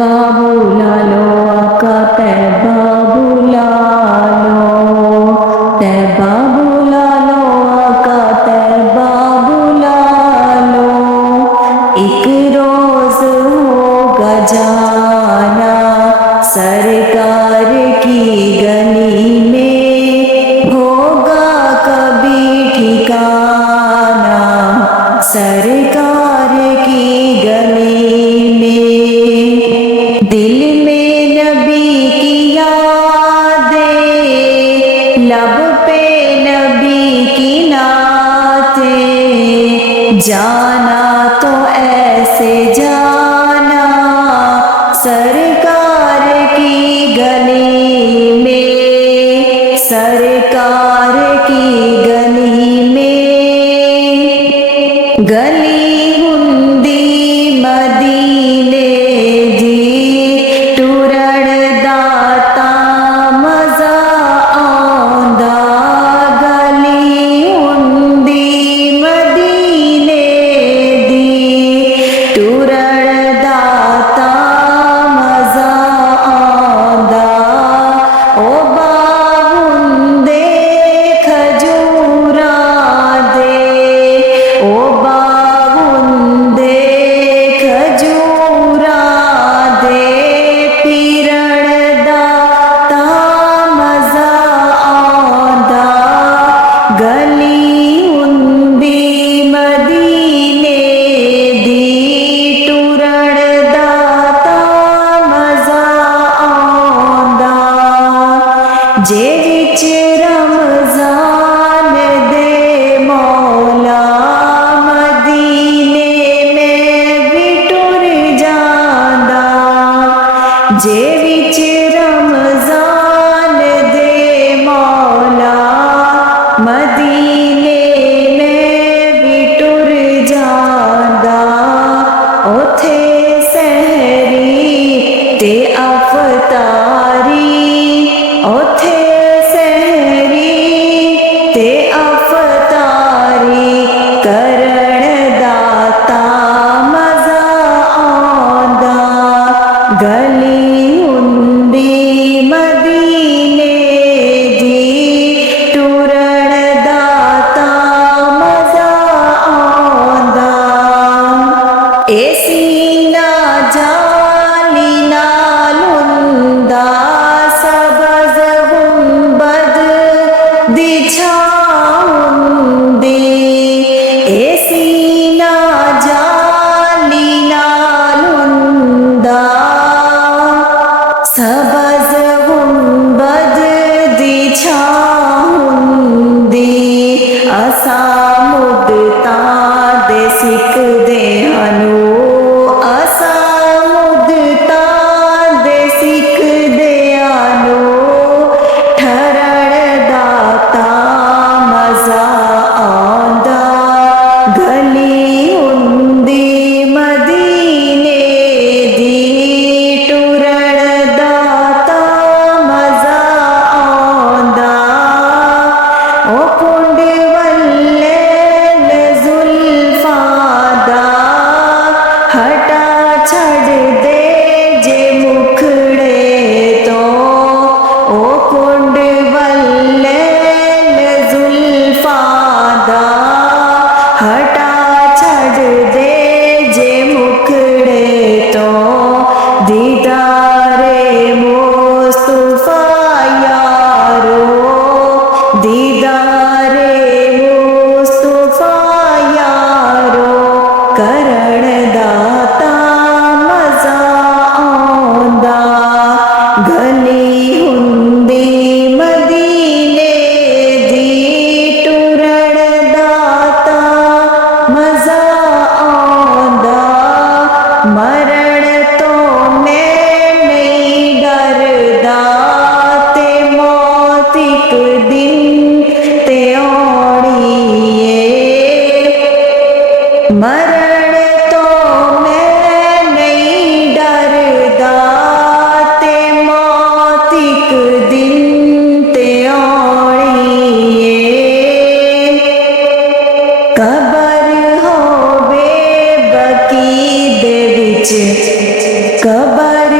बुला लो आका तैबा बुला लो, तैबा बुला लो आका तैबा बुला लो। एक रोज होगा जाना सरकार की गली में, होगा कभी ठिकाना सरकार की गली में। दिल में नबी की यादें, लब पे नबी की नातें, जाना तो ऐसे जाना सरकार की गली में, सरकार की गली में। गली हुंदी मदीने दी टुरड़ दाता मजा आंदा, गली हुंदी मदीने दी टुरड़ दाता मजा आंदा। ओ बाहुंदे खजूरा दे, ओ बाहुंदे खजूरा दे, पीरण दाता मजा आंदा। गली हुंदी मदीने दी टुरड़ दाता मजा आंदा। जे विच रमजान दे मौला मदीने में भी टुर जांदा, जे विच रमजान दे मौला मदीने में भी टुर जांदा। ओथे सहरी ते अफतारी, ओथे सहरी ते अफतारी करण दाता मजा आंदा। गली हुंदी मदीने दी टुरड़ दाता मजा आंदा। ए सीना जाली नाल हुंदा सबज गुंबद दी छां हुंदी, ए सीना जाली नाल हुंदा सबज गुंबद दी छां हुंदी। असां मुद्दतां दे सिकदे हनु, असां मुद्दतां दे सिकदे हनु, ठरड़ दाता मजा आंदा। गली हुंदी मदीने दी टुरड़ दाता मजा आंदा। ओ कुंड वल्ले जुल्फा दा हटा छड़ दे जे मुखड़े तो, ओ कुंड वल्ले जुल्फा दा हटा छड़ दे जे मुखड़े तो। दीदारे मुस्तफा यारो, दीदारे मुस्तफा यारो करण दाता मजा आंदा। गली हुंदी मदीने दी टुरड़ दाता मजा आंदा। मरण तो मैं नहीं डरदा ते मौत एक दिन ते आनी है। मरण तो मैं नहीं डरदा ते मौत एक दिन ते आनी है। कबर होवे बकी दे विच, कबर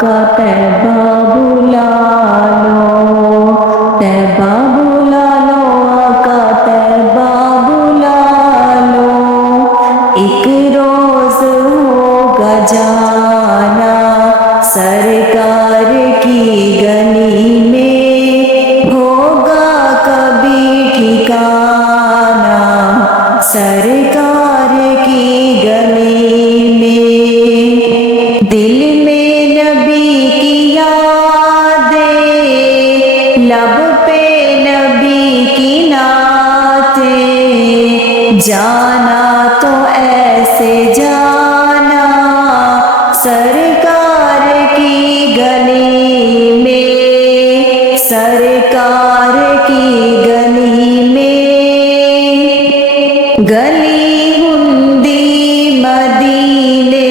आका तैबा बुला लो, तैबा बुला लो आका तैबा बुला लो। एक रोज होगा जाना सरकार की गली में, होगा कभी ठिकाना सरकार की गली में। दिल में नबी की यादें, लब पे नबी की नातें, जाना तो ऐसे जाना सरकार की गली में, सरकार की गली में। गली हुंदी मदीने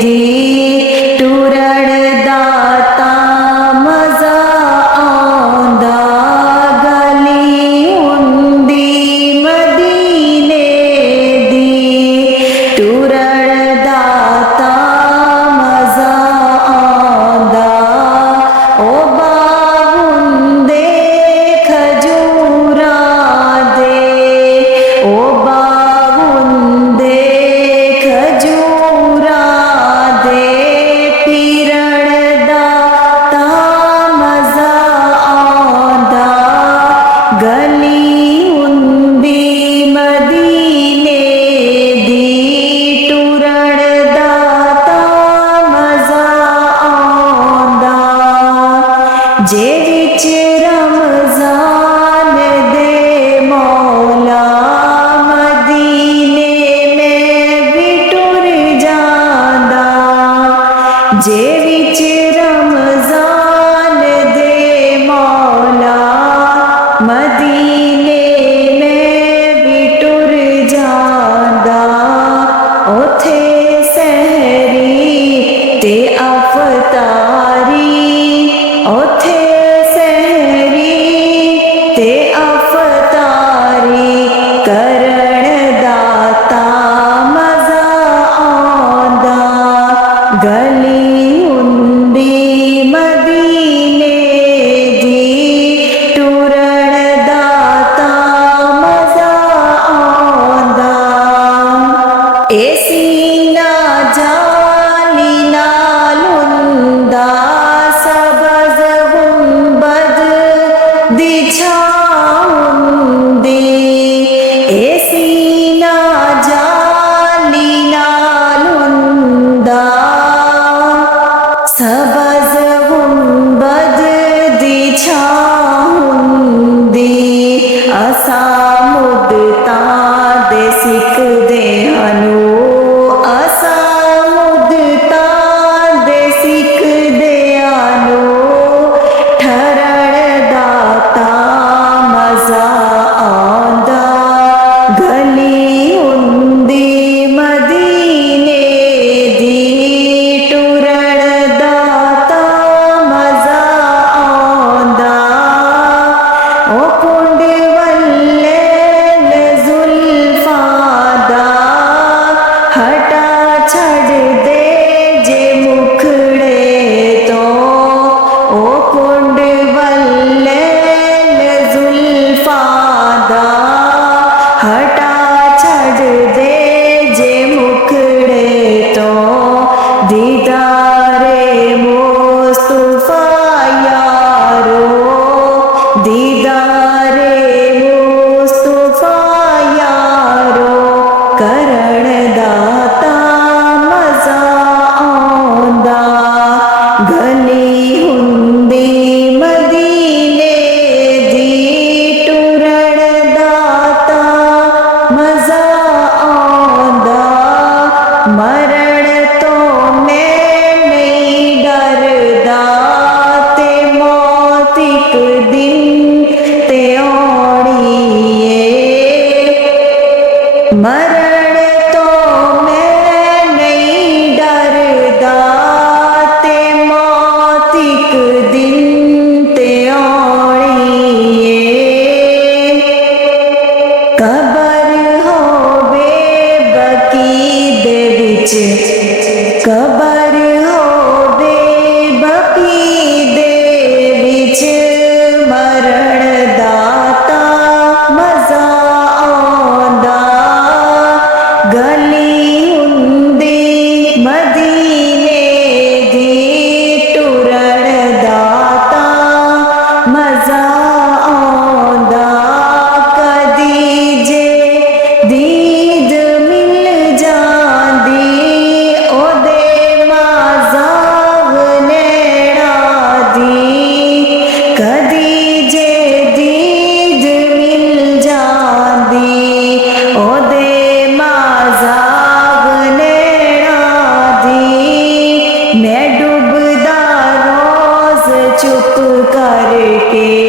दी टुरड़ दाता मजा आंदा, गली हुंदी मदीने दी टुरड़ दाता मजा आंदा। ओ बाहुंदे चुप करके